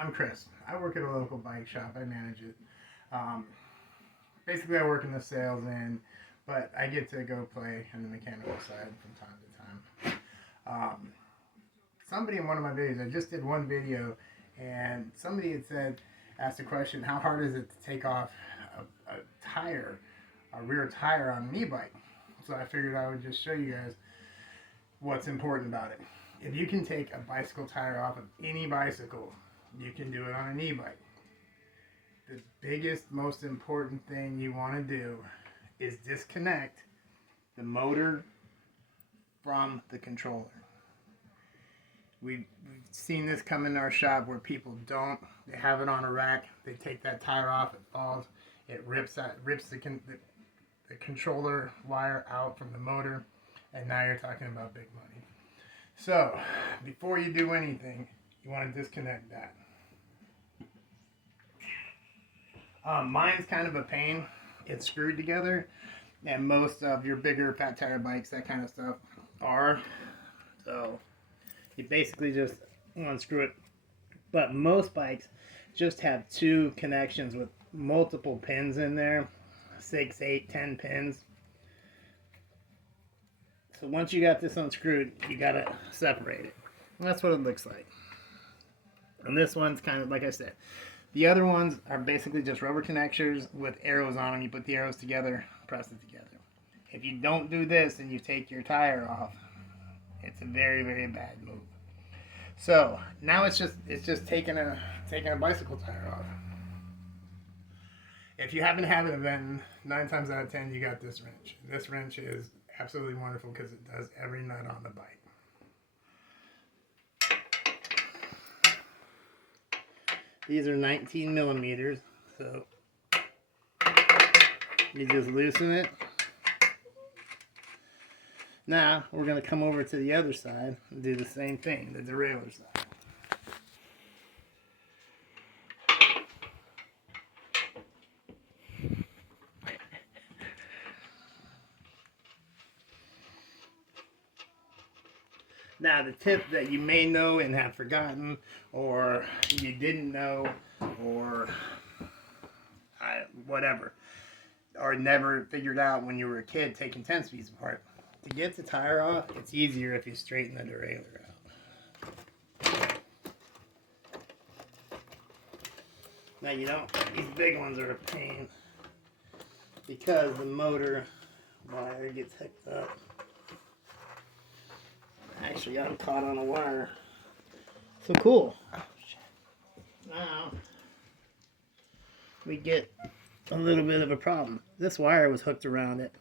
I'm Chris. I work at a local bike shop. I manage it. Um, Basically, I work in the sales end, but I get to go play on the mechanical side from time to time. Um, Somebody in one of my videos, I just did one video, and somebody had said, asked a question, how hard is it to take off a tire, a rear tire on an e-bike? So I figured I would just show you guys what's important about it. If you can take a bicycle tire off of any bicycle, you can do it on an e-bike. The biggest, most important thing you want to do is disconnect the motor from the controller. We've seen this come in our shop where people don't. They have it on a rack. They take that tire off. It falls. It rips the controller wire out from the motor, and now you're talking about big money. So before you do anything, you want to disconnect that. Mine's kind of a pain. It's screwed together, and most of your bigger fat tire bikes, that kind of stuff, are. So you basically just unscrew it. But most bikes just have two connections with multiple pins in there, 6, 8, 10 pins. So once you got this unscrewed, you gotta separate it. And that's what it looks like. And this one's kind of like I said. The other ones are basically just rubber connectors with arrows on them. You put the arrows together, press it together. If you don't do this and you take your tire off, it's a very, very bad move. So now it's just taking a bicycle tire off. If you happen to have an event, 9 times out of 10 you got this wrench. This wrench is absolutely wonderful because it does every nut on the bike. These are 19 millimeters, so you just loosen it. Now we're going to come over to the other side and do the same thing, the derailleur side. Now the tip that you may know and have forgotten, or you didn't know, or whatever, or never figured out when you were a kid taking 10-speeds apart. To get the tire off, it's easier if you straighten the derailleur out. Now you don't, these big ones are a pain because the motor wire gets hooked up. Actually got caught on a wire. So cool. Now we get a little bit of a problem. This wire was hooked around it,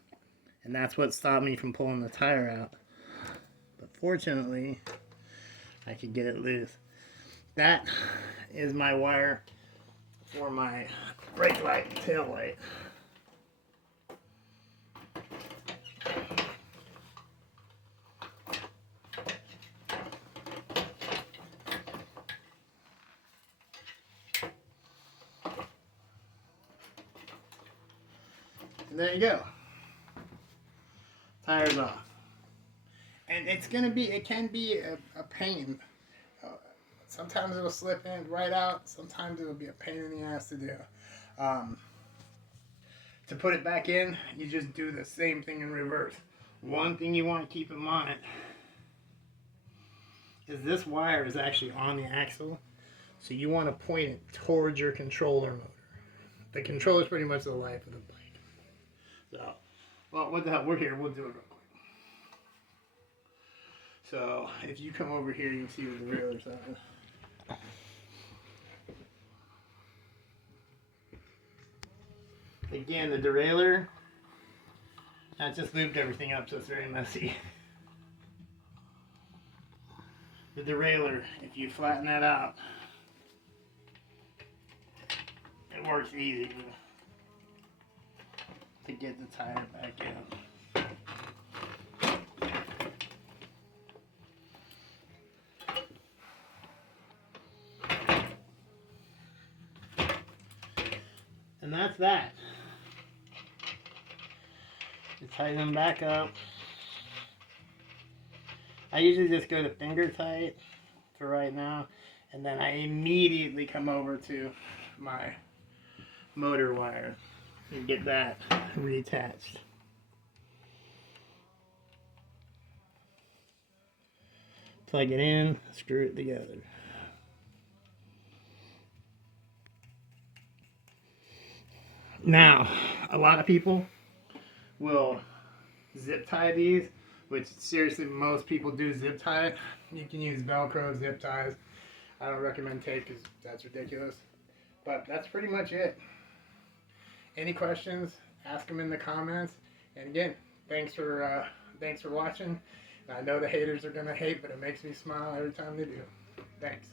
and that's what stopped me from pulling the tire out. But fortunately, I could get it loose. That is my wire for my brake light and tail light. And there you go. Tires off. And it can be a pain. Sometimes it'll slip in right out. Sometimes it'll be a pain in the ass to do. To put it back in, you just do the same thing in reverse. One thing you want to keep in mind is this wire is actually on the axle. So you want to point it towards your controller motor. The controller is pretty much the life of the bike. So, well, what the hell, we're here, we'll do it real quick. So, if you come over here, you can see the derailleur side. Again, the derailleur, I just lubed everything up so it's very messy. The derailleur, if you flatten that out, it works easy to get the tire back in. And that's that. You tighten them back up. I usually just go to finger tight for right now. And then I immediately come over to my motor wire and get that reattached. Plug it in, screw it together. Now, a lot of people will zip tie these, which seriously most people do zip tie it. You can use Velcro, zip ties. I don't recommend tape because that's ridiculous. But that's pretty much it. Any questions, ask them in the comments. And again, thanks for watching. I know the haters are going to hate, but it makes me smile every time they do. Thanks.